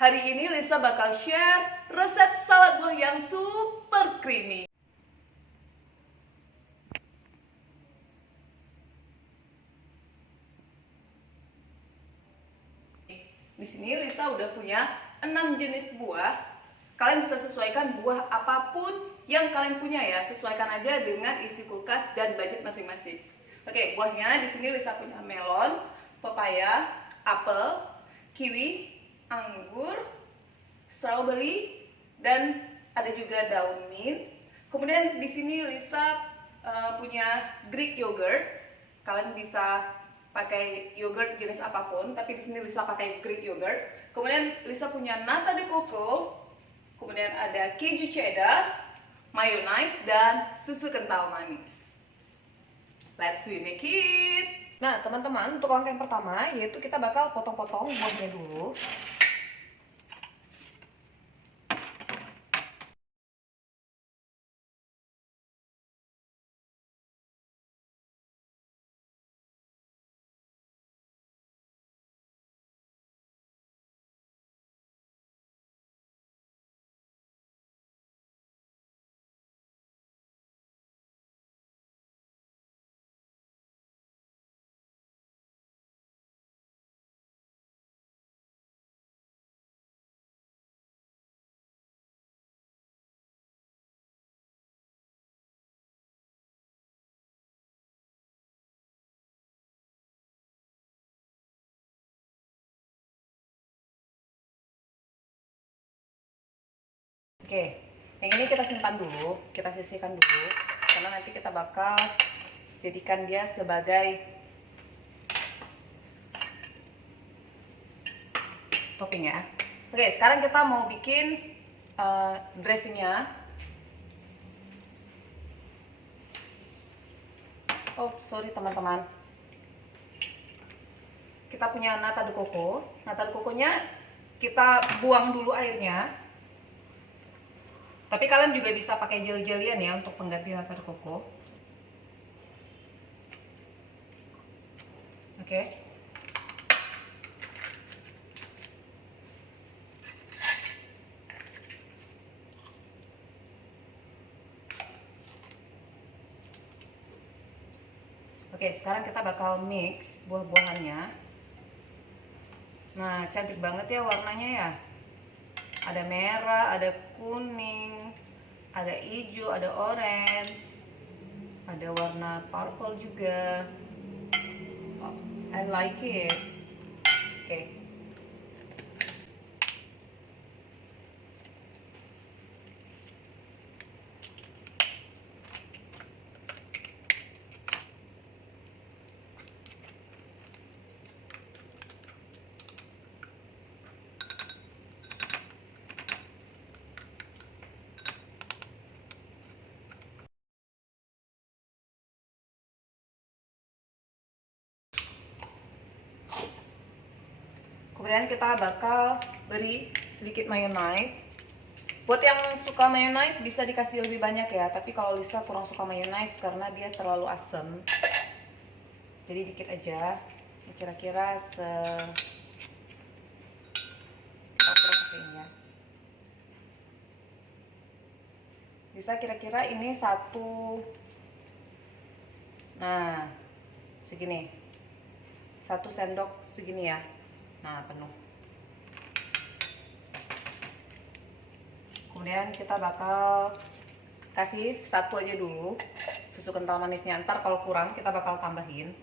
Hari ini Lisa bakal share resep salad buah yang super creamy. Di sini Lisa udah punya 6 jenis buah. Kalian bisa sesuaikan buah apapun yang kalian punya ya. Sesuaikan aja dengan isi kulkas dan budget masing-masing. Oke, buahnya di sini Lisa punya melon, pepaya, apel, kiwi, anggur, strawberry, dan ada juga daun mint. Kemudian di sini Lisa punya Greek yogurt. Kalian bisa pakai yogurt jenis apapun, tapi di sini Lisa pakai Greek yogurt. Kemudian Lisa punya nata de coco, kemudian ada keju cheddar, mayonnaise, dan susu kental manis. Let's make it. Nah teman-teman, untuk langkah yang pertama yaitu kita bakal potong-potong buahnya dulu. Oke, yang ini kita simpan dulu, kita sisihkan dulu, karena nanti kita bakal jadikan dia sebagai topping ya. Oke, sekarang kita mau bikin dressingnya. Oh, sorry teman-teman. Kita punya nata de coco. Nata de coconya kita buang dulu airnya. Tapi kalian juga bisa pakai jeli-jelian ya untuk pengganti nata de coco. Oke. Oke, sekarang kita bakal mix buah-buahannya. Nah, cantik banget ya warnanya ya. Ada merah, ada kuning, ada hijau, ada orange, ada warna purple juga. Oh, I like it. Oke. Kemudian kita bakal beri sedikit mayonnaise. Buat yang suka mayonnaise bisa dikasih lebih banyak ya, tapi kalau Lisa kurang suka mayonnaise karena dia terlalu asam. Jadi dikit aja, kira-kira ya. Bisa kira-kira ini nah segini, 1 sendok segini ya. Nah, penuh. Kemudian kita bakal kasih 1 aja dulu susu kental manisnya. Ntar kalau kurang kita bakal tambahin.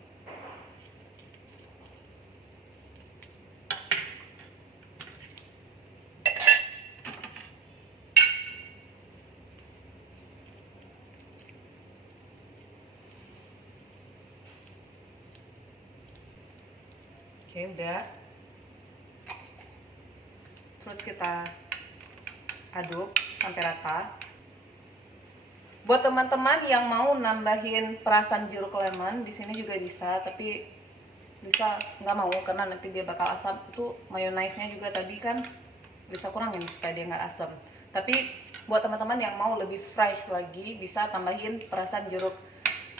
Oke, udah. Terus kita aduk sampai rata. Buat teman-teman yang mau nambahin perasan jeruk lemon, di sini juga bisa, tapi Lisa nggak mau karena nanti dia bakal asam. Itu mayonnaise-nya juga tadi kan Lisa kurangin supaya dia nggak asam. Tapi buat teman-teman yang mau lebih fresh lagi, bisa tambahin perasan jeruk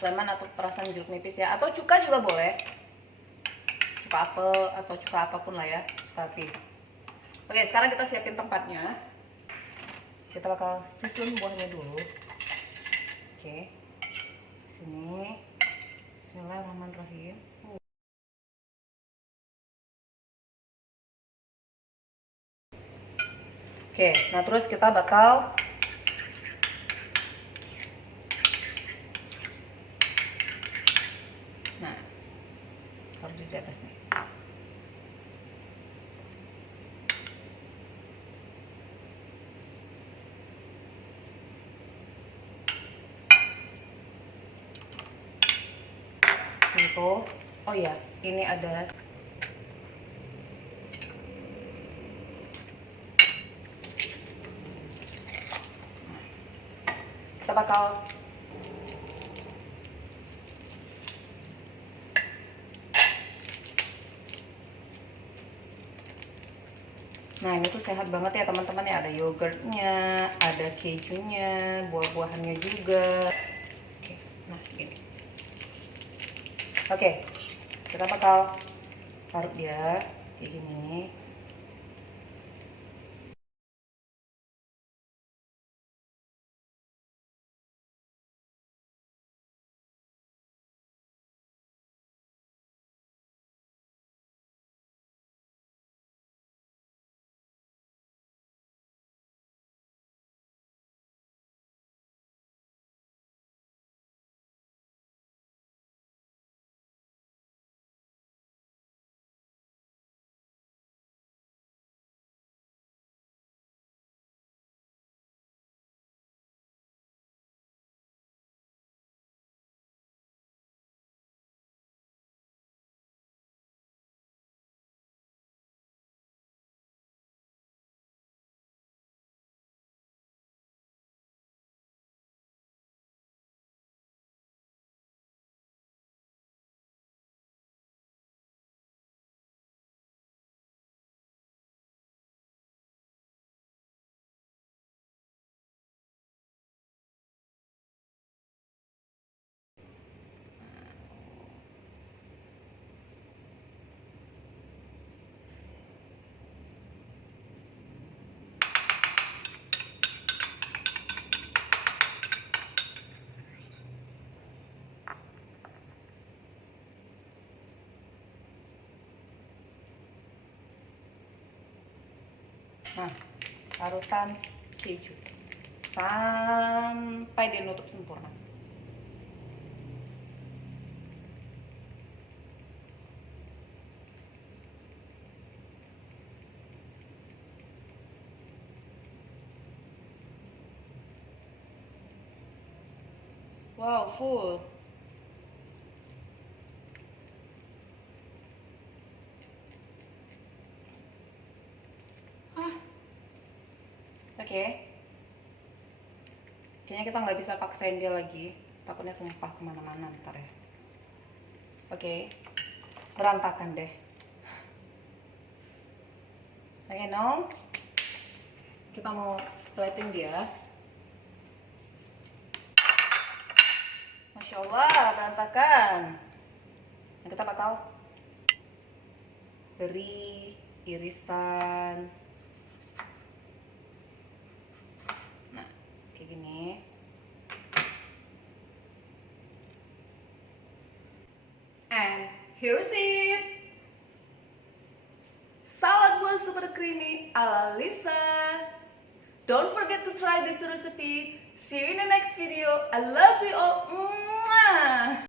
lemon atau perasan jeruk nipis ya, atau cuka juga boleh, cuka apel atau cuka apapun lah ya, tapi Oke, sekarang kita siapin tempatnya. Kita bakal susun buahnya dulu. Oke, sini. Bismillahirrahmanirrahim. Oke, nah terus kita bakal taruh di atas nih. Gitu. Oh iya, ini ada kita bakal nah ini tuh sehat banget ya teman-teman ya, ada yogurtnya, ada kejunya, buah-buahannya juga. Oke, nah gini. Oke, kita bakal taruh dia kayak gini. Nah, parutan keju sampai dia nutup sempurna. Wow, full. Oke. Kayaknya kita nggak bisa paksain dia lagi, takutnya tumpah kemana-mana ntar ya. Oke, berantakan deh. Oke, no. Kita mau plating dia. Masya Allah, berantakan. Nah, kita bakal beri irisan. Nah, kayak gini. And here's it. Salad buah super creamy ala Lisa. Don't forget to try this recipe. See you in the next video. I love you all. Mwah!